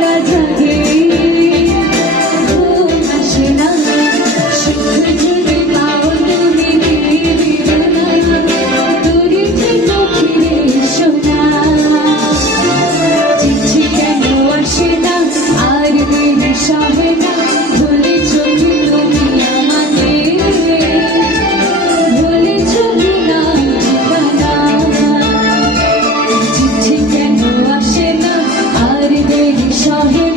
তারা জাগে ঘুম আসে না সুখ যদি পাও তুমি দিও না দূরে থেকে ফিরে এসো না চিঠি কেন আসে না আর দেরি সহে না ভুলেছ কি তুমি আমাকে ভুলেছ কি না ঠিকানা চিঠি কেন আসে না আর দেরি সহে